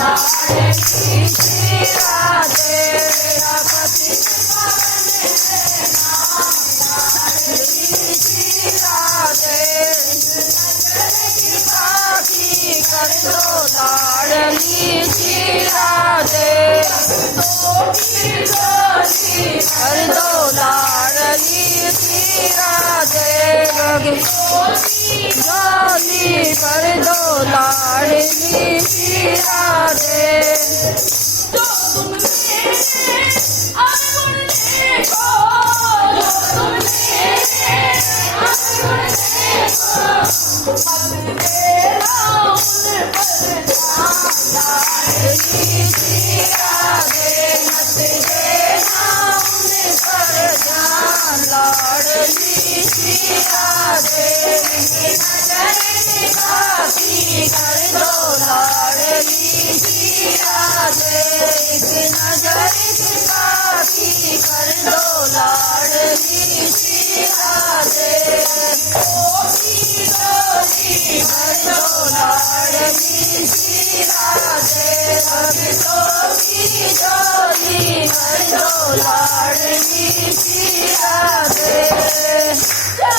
लाडली श्री राधे मेरा पतित लाडली श्री राधे कर दो लाडली श्री राधे कर दो लाडली श्री राधे जोली कर दो लाडली श्री राधे जो तुमने अवगुण देखो जो तुमने अवगुण देखो लाडली श्री राधे मत देना उन पर ध्यान लाडली श्री राधे नजर काफी कर दो लाडली श्री राधे नजर काफी कर दो लाडली श्री राधे कर दो लाडली श्री राधे भक्तों की जोली कर दो लाडली श्री राधे।